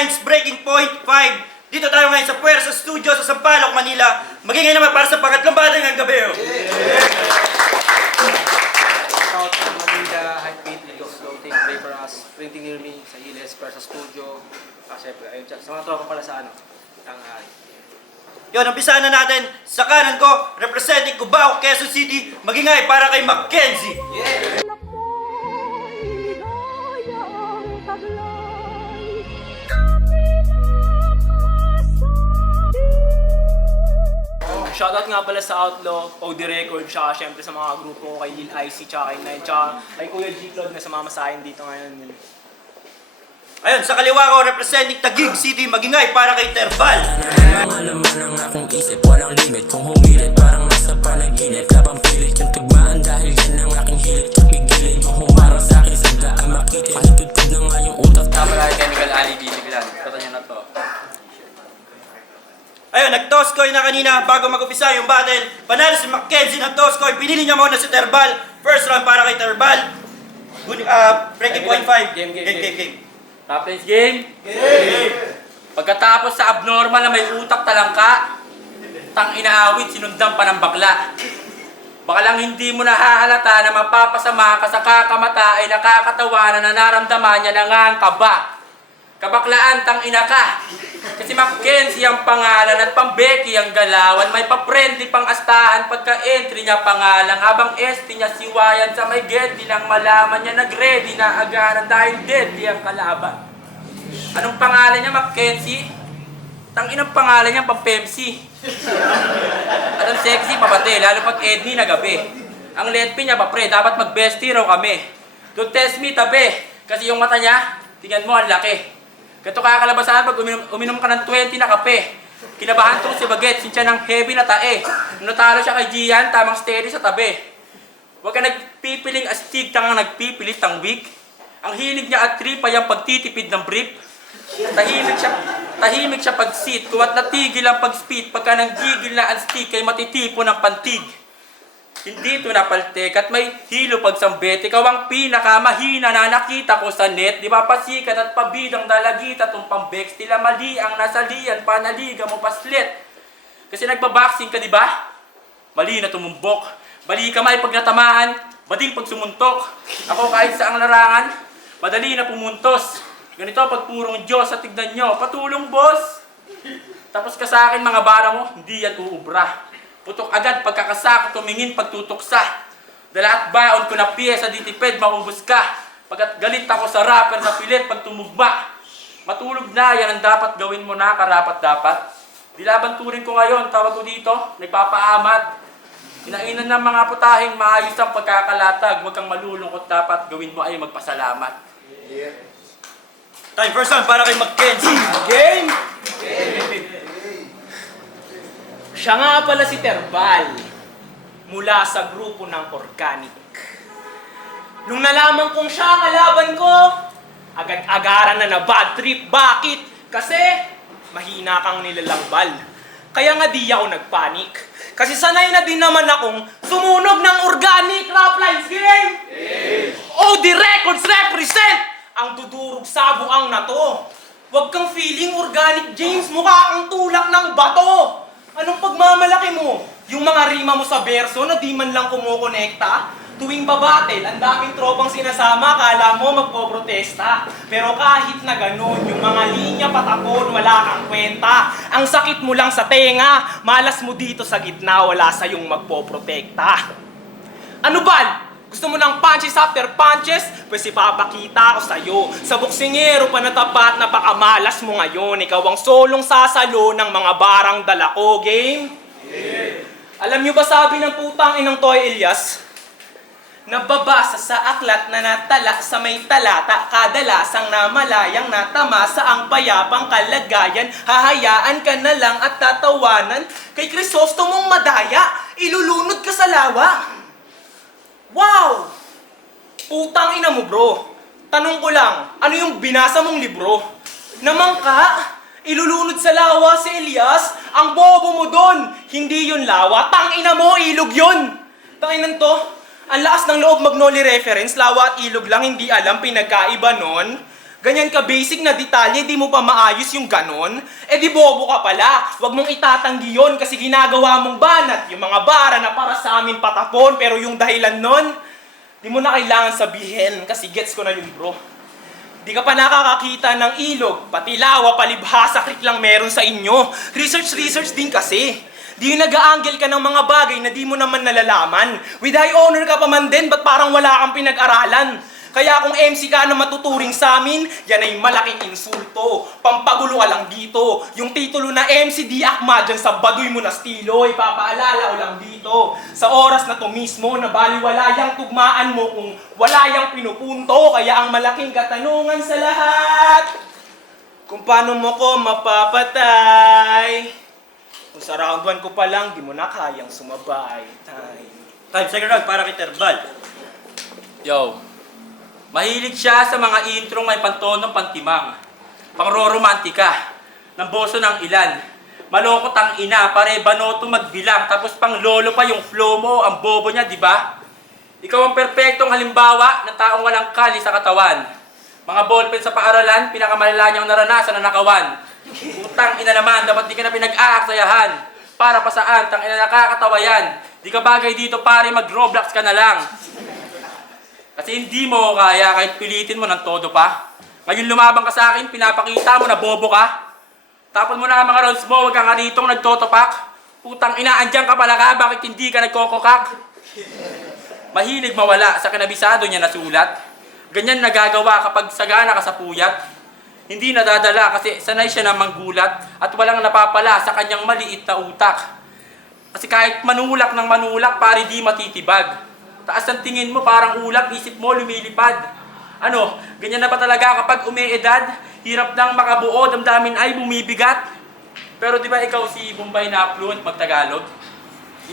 Lines Breaking Point 5. Dito tayo ngayon sa Puwersa Studio sa Sampaloc, Manila. Magingay naman para sa pangatlong bata ngayong gabi. Shout out Manila, Hypebeat, Ligos, Floating, Pray for Us, Printing Near Me, sa Iles, Puwersa Studio. Siyempre, ayun, sa mga tropa pala sa tanghali. Yun, umpisahan na natin. Sa kanan ko, representing Cubao, Quezon City. Magingay para kay Mackenzie. Shoutout nga pala sa Outlaw, OD Record, tsaka syempre sa mga grupo ko kay Lil IC, tsaka kay Nine, tsaka kay Kuya G-Cloud na sumama sa akin dito ngayon. Ayun, sa kaliwa ko, representing Taguig City. Magingay para kay Terbal. Ang laman ng aking isip, walang limit. Kung humilit, parang nasa panaginip. Labang pilit yung tugmaan dahil yan ang aking hilit. Kakigilid yung humarang sa'kin, saglaan makitid. Pahitudtud na nga yung utak. Tama lang chemical ali biniglan. Kata niya na to. Ayun, nag-toss coin na kanina bago mag-upisa yung battle. Panalo si Mackenzie ng toss coin. Pinili niya muna si Terbal. First round para kay Terbal. Breaking point 5. Game. Top lines game. Pagkatapos sa abnormal na may utak talangka, tang inaawit sinundan pa ng bakla. Baka lang hindi mo nahahalata na mapapasama ka sa kakamata ay nakakatawa na nararamdaman niya na nga ang kaba. Kabaklaan tang ina ka. Kasi Mackenzie ang pangalan at pambeki ang galawan. May pa-friendly pang astahan pagka-entry niya pangalan. Habang ST niya siwayan sa may get. Di nang malaman niya nag-ready na agaran dahil deadly ang kalaban. Anong pangalan niya Mackenzie? Tang inang pangalan niya pang-Pepsi. At ang sexy pabate, lalo pag Edney na gabi. Ang letpi niya pa pre, dapat mag-bestie raw kami. Don't test me tabi. Kasi yung mata niya, tingnan mo ang laki. Ganito kakalabasan pag uminom ka ng 20 na kape. Kinabahan tong si Baget, siya ng heavy na tae. Nung natalo siya kay Gian, tamang steady sa tabi. Huwag ka nagpipiling astig, tangang nagpipilit ang wig. Ang hilig niya at trip ay ang pagtitipid ng brief. Tahimik siya pag sit, kuwat natigil ang pag-speed. Pagka nang gigil na ang stick ay matitipo ng pantig. Hindi ito napaltek at may hilo pag sambet. Ikaw ang pinakamahina na nakita ko sa net. Di ba pasikat at pabidang dalagita tong pambex. Tila mali ang nasalian, panaliga mo paslit. Kasi nagbaboxing ka, di ba? Mali na tumumbok. Bali kamay pag natamaan, bading pag sumuntok. Ako kahit sa ang larangan, madali na pumuntos. Ganito pag purong Diyos at tignan nyo, patulong boss. Tapos ka sa akin mga bara mo, hindi yan uubra. Putok agad pagkakasako, tumingin pagtutuksa. Dala at baon ko na piyesa ditiped, maubos ka. Pagkat galit ako sa rapper na pilit pag tumugma. Matulog na, yan ang dapat gawin mo na karapat-dapat. Dilaban turing ko ngayon, tawag ko dito, nagpapaamat. Inainan ng mga putahing maayos ang pagkakalatag. Huwag kang malulungkot, dapat gawin mo ay magpasalamat. Time first round para kay Mackenzie. Game! Siya nga pala si Terbal, mula sa grupo ng Organic. Nung nalaman kong siya ang kalaban ko, agad-agaran na bad trip. Bakit? Kasi mahina kang nilalangbal. Kaya nga di ako nagpanik. Kasi sanay na din naman akong sumunog ng Organic. Rap Lines Game! OD Records represent ang dudurog sa buang na to. Huwag kang feeling Organic James, mukha kang tulak ng bato. Anong pagmamalaki mo? Yung mga rima mo sa verso na di man lang kumukonekta? Tuwing babatel, ang daming tropang sinasama, kala mo magpoprotesta. Pero kahit na ganun, yung mga linya patapon, wala kang kwenta. Ang sakit mo lang sa tenga, malas mo dito sa gitna, wala sayong magpoprotekta. Ano ba? Gusto mo ng punches after punches? Pues ipapakita ko sa'yo. Sa boksingero pa natapat, napakamalas mo ngayon. Ikaw ang solong sasalo ng mga barang dala ko. Game? Alam nyo ba sabi ng putang inang Toy Elias? Nababasa sa aklat na natala sa may talata, kadalasang namalayang natama sa ang payapang kalagayan. Hahayaan ka na lang at tatawanan. Kay Crisostomong madaya, ilulunod ka sa lawa. Wow! Putang ina mo bro. Tanong ko lang, ano yung binasa mong libro? Namangka, ilulunod sa lawa si Elias. Ang bobo mo doon, hindi yun lawa. Tang ina mo, ilog yun. Tanginan to, ang lakas ng loob Magnoli reference, lawa at ilog lang, hindi alam pinagkaiba nun. Ganyan ka basic na detalye, di mo pa maayos yung ganon? Eh di bobo ka pala. Huwag mong itatanggi yun kasi ginagawa mong banat yung mga bara na para sa amin patapon. Pero yung dahilan nun, di mo na kailangan sabihin kasi gets ko na yun bro. Di ka pa nakakakita ng ilog, pati lawa, palibhasa, krik lang meron sa inyo. Research din kasi. Di nag-a-angle ka ng mga bagay na di mo naman nalalaman. With high honor ka pa man din, ba't parang wala kang pinag-aralan? Kaya kung MC ka na matuturing sa amin, yan ay malaking insulto. Pampagulo ka lang dito. Yung titulo na MC di akma dyan sa baduy mo na stilo, ipapaalala ko lang dito. Sa oras na to mismo, na baliwala yung tugmaan mo kung wala yung pinupunto. Kaya ang malaking katanungan sa lahat, kung paano mo ko mapapatay. Kung sa round 1 ko pa lang, di mo na kayang sumabay. Time, second round para kay Terbal. Yo, mahilig siya sa mga introng may pantonong pantimang, pangroromantika, ng boso ng ilan. Malokot ang ina, pare banoto magbilang, tapos pang lolo pa yung flow mo, ang bobo niya, di ba? Ikaw ang perpektong halimbawa ng taong walang kali sa katawan. Mga ballpen sa paaralan, pinakamalala niyang naranasan na nakawan. Utang ina naman, dapat di ka na pinag-aaksayahan. Para pa saan, tang ina nakakatawa yan. Di ka bagay dito pare, mag-Roblox ka na lang. Kasi hindi mo kaya kahit pilitin mo ng todo pa. Ngayon lumabang ka sa akin, pinapakita mo na bobo ka. Tapos mo na ang mga rounds mo, huwag kang karitong nagtotopak. Putang ina, andyan ka pala ka, bakit hindi ka nagkokokak? Mahilig mawala sa kanabisado niya na sulat. Ganyan nagagawa kapag sagana ka sa puyat. Hindi nadadala kasi sanay siya na manggulat at walang napapala sa kanyang maliit na utak. Kasi kahit manulak ng manulak, pare di matitibag. Taas ang tingin mo, parang ulap, isip mo lumilipad. Ano, ganyan na ba talaga kapag umeedad? Hirap nang makabuo, damdamin ay bumibigat. Pero di ba ikaw si Bombay na fluent magtagalog?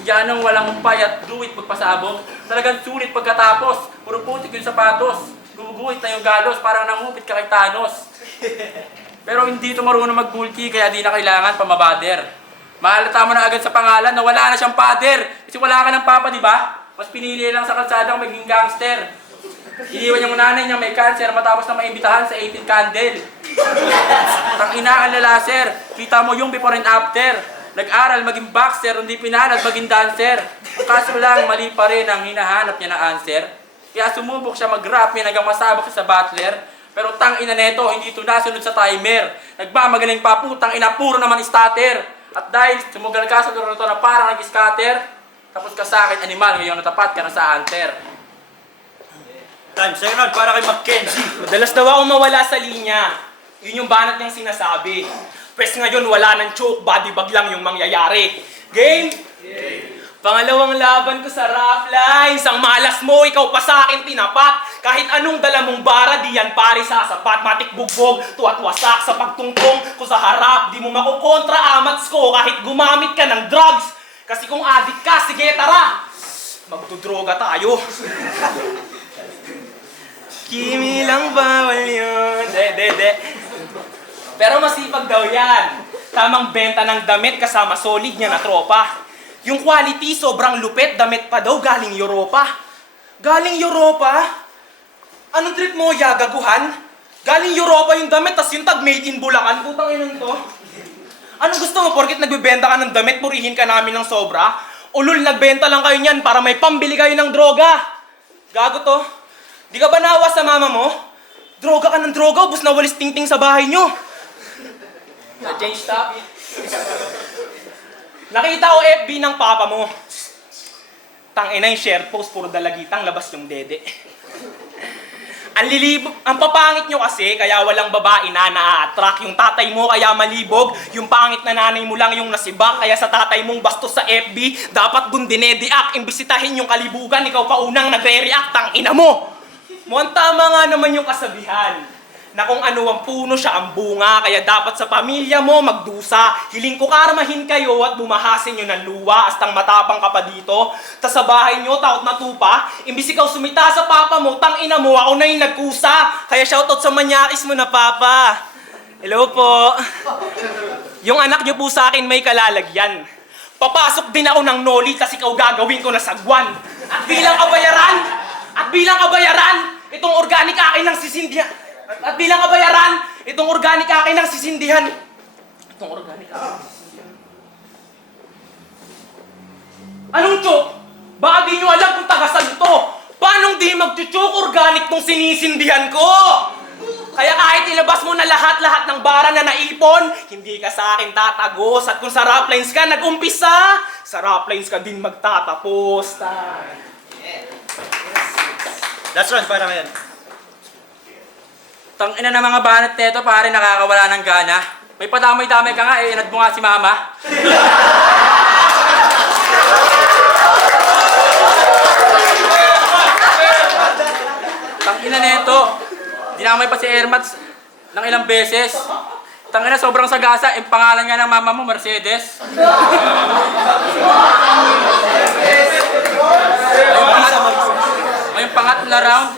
Indianong walang umpay at duwit magpasabog. Talagang sulit pagkatapos, puro putik yung sapatos. Gumuguhit na yung galos, parang nangupit ka kay Thanos. Pero hindi ito marunong mag-multi, kaya di na kailangan pamabader. Mahalata mo na agad sa pangalan na wala na siyang pader. Kasi wala ka ng papa, di ba? Mas pinili lang sa kalsadang maging gangster. Iniwan yung nanay niya may cancer matapos na maimbitahan sa 18 candle. Tang-ina ang lalaser. Kita mo yung before and after. Nag-aral maging boxer, hindi pinalad maging dancer. Kaso lang, mali pa rin ang hinahanap niya na answer. Kaya sumubok siya mag-rap, may nagang masabak siya sa butler. Pero tang-ina neto, hindi ito nasunod sa timer. Nagmamagaling pa, putang ina, puro naman starter. At dahil sumugal ka sa laro na parang nag-scatter, tapos ka sa akin, animal, ngayon natapat ka na sa hunter. Time, second round para kay Mackenzie. Madalas daw ako mawala sa linya. Yun yung banat niyang sinasabi. Pwes ngayon wala ng choke, body bag lang yung mangyayari. Game? Pangalawang laban ko sa rap lines. Ang malas mo, ikaw pa sa akin tinapat. Kahit anong dala mong bara, di yan pare sasapat. Matik bugbog, tuwat wasak sa pagtungtong ko sa harap. Di mo makukontra amats ko kahit gumamit ka ng drugs. Kasi kung addict ka, sige tara, magdudroga tayo. Kimi lang bawal yun. De. Pero masipag daw yan. Tamang benta ng damit kasama solid niya na tropa. Yung quality sobrang lupit, damit pa daw galing Europa. Galing Europa? Anong trip mo, yagaguhan? Galing Europa yung damit, tas yung tag made in Bulacan. Putang inan to. Anong gusto mo, porkit nagbibenta ka ng damit, purihin ka namin ng sobra? Ulul, nagbenta lang kayo niyan para may pambili kayo ng droga. Gago to. Di ka ba naawa sa mama mo? Droga ka ng droga, ubos na walis tingting sa bahay nyo. Change topic. Nakita ko FB ng papa mo. Tangina yung share post, puro dalagitang labas yung dede. Ang papangit nyo kasi, kaya walang babae na na-attract. Yung tatay mo kaya malibog, yung pangit na nanay mo lang yung nasibak, kaya sa tatay mong bastos sa FB, dapat dun dinediak, imbisitahin yung kalibugan, ikaw pa unang nagre-react, ang ina mo! Mukhang tama nga naman yung kasabihan, na kung ano ang puno siya ang bunga, kaya dapat sa pamilya mo magdusa. Hiling ko karmahin kayo at bumahasin nyo ng luwa, astang matapang ka pa dito. Tas sa bahay nyo, taot na tupa, imbis ikaw sumita sa papa mo, tang ina mo, ako na yung nagkusa. Kaya shoutout sa manyakis mo na papa. Hello po. Yung anak nyo po sa akin may kalalagyan. Papasok din ako ng noli, tas ikaw gagawin ko na sagwan. At bilang kabayaran, itong organic akin ng sisindya. At bilang kabayaran, itong organic akin ang sisindihan. Itong organic akin ang sisindihan. Anong chok? Baka di nyo alam kung tagasan to. Paanong di mag-chok organic tong sinisindihan ko? Kaya kahit ilabas mo na lahat-lahat ng bara na naipon, hindi ka sa akin tatagos. At kung sa Raplines ka nag-umpisa, sa Raplines ka din magtatapos. Last round para ngayon. Tangina ng mga banat neto, pare, nakakawala ng gana. May padamay-damay ka nga, inad mo nga si mama. Tangina neto, dinamay pa si Ermats ng ilang beses. Tangina, sobrang sagasa, yung pangalan nga ng mama mo, Mercedes. Ngayong pangatlo na round,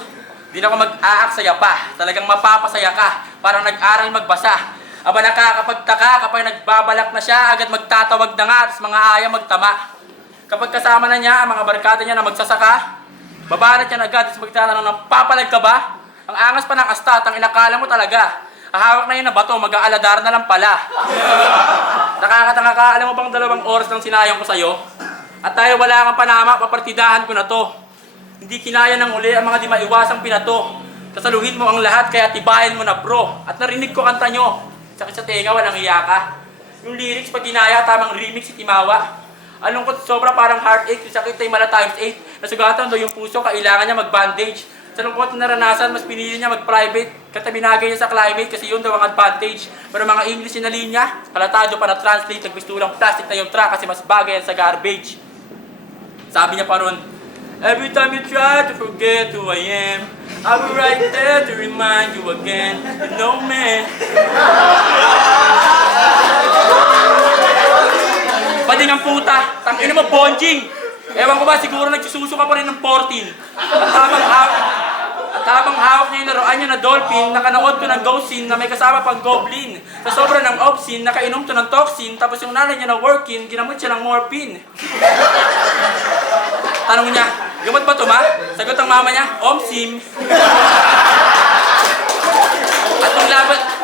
di na ako mag-aaksaya pa. Talagang mapapasaya ka. Parang nag-aral magbasa. Aba nakakapagtaka kapag nagbabalak na siya, agad magtatawag na nga, at mga aya magtama. Kapag kasama na niya ang mga barkada niya na magsasaka, babarat niya na agad, at magtatanong ng papalag ka ba? Ang angas pa ng astat, ang inakala mo talaga. Hahawak na yun na bato, mag-aaladar na lang pala. Nakakatanga ka, alam mo bang 2 oras nang sinayang ko sa'yo? At tayo wala kang panama, papartidahan ko na to. Hindi kinaya ng uli ang mga di maiwasang pinato. Sasaluhin mo ang lahat kaya tibayan mo na bro. At narinig ko kanta nyo. Sakit sa tenga, walang iya ka. Yung lyrics pag ginaya, tamang remix si Timawa. Anong ko sobra parang heartache, yung sakit ay mala ×8. Nasugatan daw yung puso, kailangan niya mag-bandage. Sa lungkot na naranasan, mas pinili niya mag-private. Katabinagay niya sa climate kasi yun daw ang advantage. Pero mga English na linya, halatado pa na translate, nagbistulang plastic na yung track kasi mas bagay yan sa garbage. Sabi niya pa ron, every time you try to forget who I am, I'll be right there to remind you again. You know me. Pwede ng puta, tangina mo, bonjing. Ewan ko ba, siguro nagsususo ka pa rin ng 14. At habang hawak niya yung laruan niya na dolphin, nakanood ko ng ghost scene na may kasama pang goblin. Sa sobra ng obscene, nakainom to ng toxin, tapos yung nanay niya na working, ginamot siya ng morphine. Tanong niya, gamot ba to ma? Sagot ang mama niya, omsim.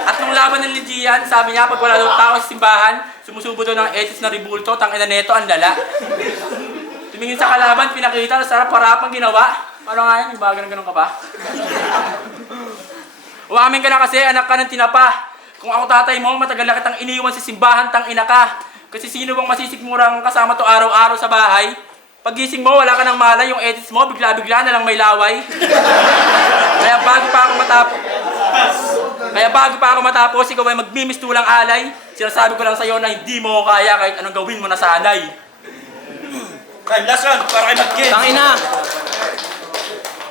At nung laban ng Lygian, sabi niya pag wala daw tao sa simbahan, sumusubo daw ng etis na ribulto, tangina neto, ang lala. Tumingin sa kalaban, pinakita na sarap parapang ginawa. Ano nga yan, yung baga ng ganun ka ba? Uwamin ka na kasi, anak ka ng tinapa. Kung ako tatay mo, matagal na kitang iniwan sa simbahan, tangina ka. Kasi sino bang masisigmurang kasama to araw-araw sa bahay? Pagising mo, wala ka ng malay, yung edits mo, bigla-bigla na lang may laway. Kaya bago pa ako matapos, ikaw ay magmimistulang alay. Sinasabi ko lang sa'yo na hindi mo kaya kahit anong gawin mo na sanay. Time, last round para kay Mag-Kids. Tangina!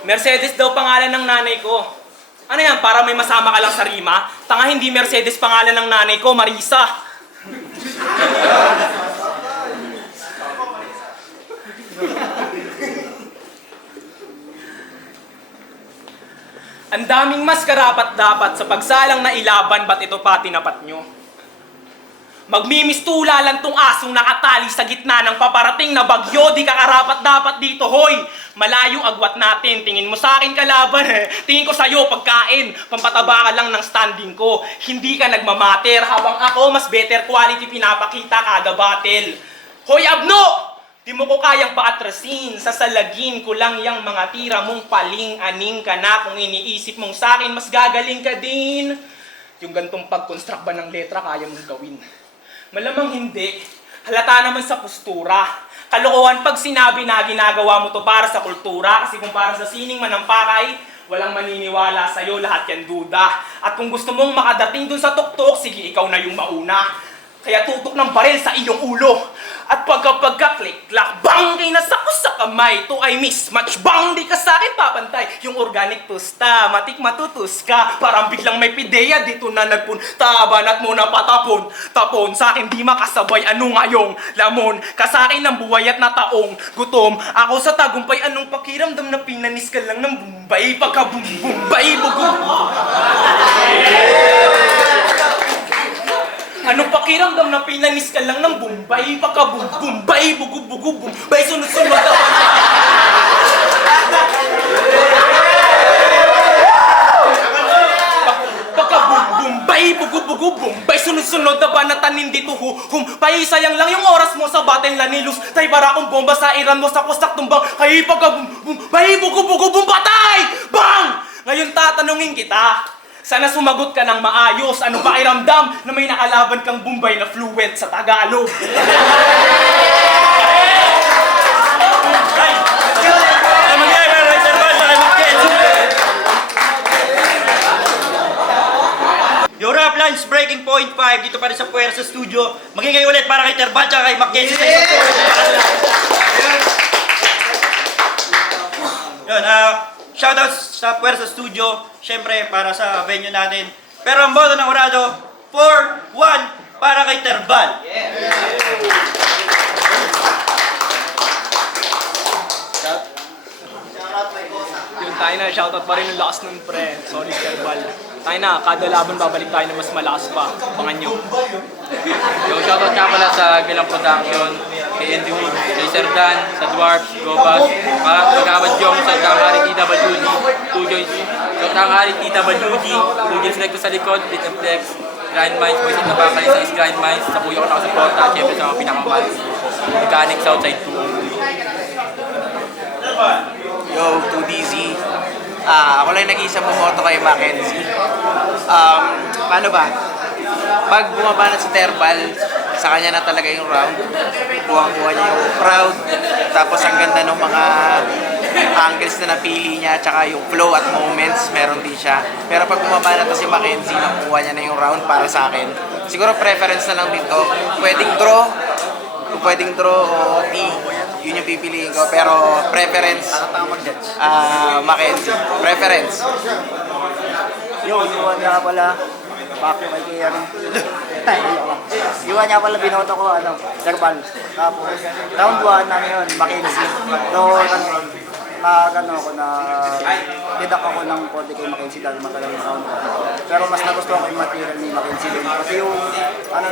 Mercedes daw pangalan ng nanay ko. Ano yan, para may masama ka lang sa rima? Tanga, hindi Mercedes pangalan ng nanay ko, Marisa. Ang daming mas karapat-dapat sa pagsalang na ilaban, ba't ito pa tinapat nyo? Magmimistula lang tong asong nakatali sa gitna ng paparating na bagyo, di ka karapat-dapat dito, hoy! Malayo agwat natin, tingin mo sa akin kalaban, tingin ko sa'yo pagkain, pampataba ka lang ng standing ko, hindi ka nagmamater, habang ako mas better quality pinapakita kada battle. Hoy Abno! Di mo ko kayang paatrasin, sasalagin ko lang yung mga tira mong paling-aning ka na. Kung iniisip mong sa'kin, mas gagaling ka din. Yung gantong pag-construct ba ng letra, kaya mong gawin. Malamang hindi. Halata naman sa postura. Kalokohan pag sinabi na ginagawa mo to para sa kultura. Kasi kung para sa sining manampakay, walang maniniwala sa'yo, lahat yan duda. At kung gusto mong makadating dun sa tuktok, sige ikaw na yung mauna. Kaya tutok ng baril sa iyong ulo. At pagka-click-clack, bang kinasako sa kamay. To ay mismatch, bang di ka sa akin papantay. Yung organic tusta, matik matutus ka. Parang biglang may pideya dito na nagpunta. Banat mo na patapon, tapon. Sa akin di makasabay, ano ngayong lamon. Kasakin ng buhay at nataong gutom. Ako sa tagumpay, anong pakiramdam na pinanis ka lang ng Bombay. Pagka-Bombay, bugong. Anong pakiramdam na pinanis ka lang ng Bombay? Pagka-Bombay, bugu-bugu, Bombay, sunod-sunod ako. tanin dito paisayang lang yung oras mo sa battle lanilus. Tay para kong bomba sa iran mo sa kustak tumbang. Kay bugo patay! Bang! Ngayon tatanungin kita. Sana sumagot ka ng maayos. Ano ba iramdam na may nakalaban kang Bombay na fluent sa Tagalog? Europe Lines Breaking Point 5 dito pa rin sa Puwersa Studio. Magingay ulit para kay Terbal at kay Mackenzie sa isang yun, shoutouts sa Puwersa Studio, syempre para sa venue natin. Pero ang boto ng Urado, 4-1 para kay Terbal. Yun tayo na, shoutout pa rin yung lakas ng pre. Sorry, Terbal. Tayo na, kada laban babalik tayo na mas malakas pa. Abangan nyo. Yo, shoutout nga pala sa Gilang Production, kay Andy Wood, kay Sir Dan, sa Dwarf, Gobas, Magkawad Jong, sa Tanghari TWG, Tujoy, sa Tanghari TWG, Tujoy Flex sa likod, Pit and Flex, Grind Minds, Boys at Nabakali sa Grind Minds, sa kuya ko nakasuporta, at syempre sa mga pinakamahal, Mechanic Southside 2. Yo, 2DZ. Ako lang nag-iisang bumoto kay Mackenzie. Paano ba? Pag bumaba na si Terbal, sa kanya na talaga yung round. Kuha niya yung crowd. Tapos ang ganda ng mga angles na napili niya, tsaka yung flow at moments, meron din siya. Pero pag bumaba na to si Mackenzie, nakuha niya na yung round para sa akin. Siguro preference na lang dito. Pwedeng draw o OT. Yun yung pipiliin ko. Pero preference, Mackenzie. Preference. Iwan niya pala. Pakyo kay Kaya rin. Iwan niya pala binoto ko, Terbal. Tapos, round 1 na yun, Mackenzie. Doon, ako na didak ako ng 40 kay Mackenzie dahil matagal yung round 1. Pero mas nagustuhan ko yung material ni Mackenzie din. Kasi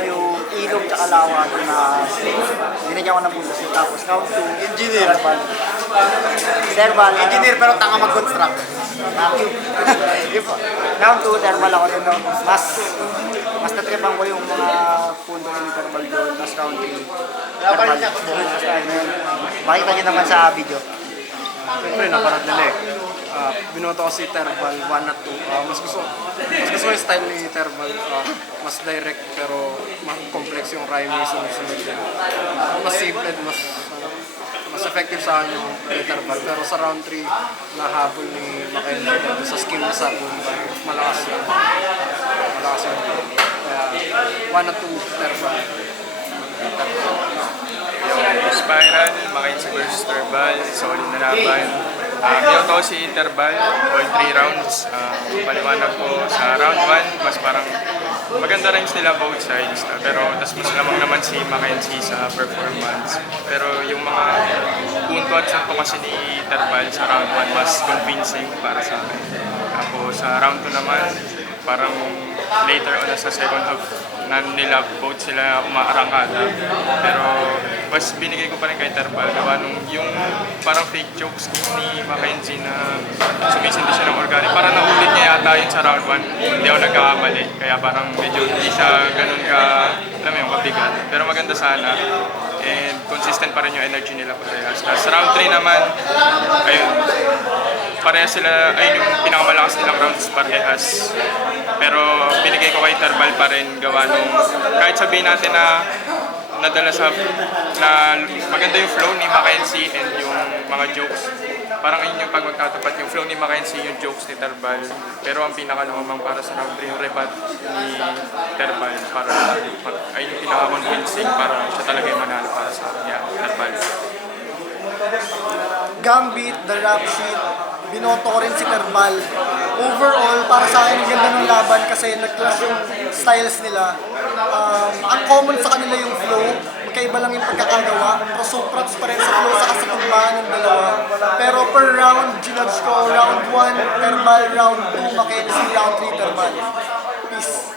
yung ilog tsaka lawa na binigyan ko ng bundas yun. Tapos round 2, engineer. Terbal. Engineer pero tanga mag-construct. Round 2, Terbal ako doon. Mas natripan ko yung mga punto ni Terbal doon. Tapos round 3, Terbal. Makita nyo naman sa video. Siyempre, naparad nila eh. Binoto ko si Terbal 1 at 2. Mas gusto ko yung style ni Terbal. Mas direct pero mas complex yung rhyming sunod-sunod din. Mas simple, mas effective sa akin yung Terbal. Pero sa round 3, nahabol ni Mackenzie sa skill sa Bombay. Malakas yun. Kaya 1 at 2 Terbal. Spiral, Mackenzie vs. Terbal, solid na laban. Binoto ko si Terbal, all 3 rounds. Paliwanag ko sa round 1, mas parang maganda rin sila both sides. Pero tas mas lamang naman si Mackenzie sa performance. Pero yung mga punto at sakto kasi ni Terbal sa round 1 mas convincing para sa akin. Tapos sa round 2 naman, parang later on sa second half na nila both sila umaarangkada. Pero mas binigay ko pa rin kay Terbal gawa nung yung parang fake jokes ni Mackenzie na sumisindi siya ng organic. Parang naulit niya yata yun sa round 1. Hindi ako nagkakamali. Kaya parang medyo hindi siya ganun ka, alam mo yung kabigat. Pero maganda sana. And consistent pa rin yung energy nila parehas. Tapos round 3 naman, ayun, parehas sila, ayun yung pinakamalakas nilang rounds parehas. Pero binigay ko kay Terbal pa rin gawa nung, kahit sabihin natin na nadala sa, na maganda yung flow ni Mackenzie and yung mga jokes. Parang yun yung pag magtatapat yung flow ni Mackenzie, yung jokes ni Terbal. Pero ang pinakalamang para sa round 3 yung rebat ni Terbal para ayun yung pinaka-convincing para siya talaga yung manalo para sa Terbal. Gambit, the rap sheet, binoto ko rin si Terbal. Overall, para sa akin, ang ganda ng laban kasi nag-clash yung styles nila. Ang common sa kanila yung flow, magkaiba lang yung pagkakagawa. Pero sopraps pa rin sa flow sa kasatugmaan ng dalawa. Pero per round, ginudge ko, round 1, Terbal, round 2, Mackenzie, round 3, Terbal. Peace.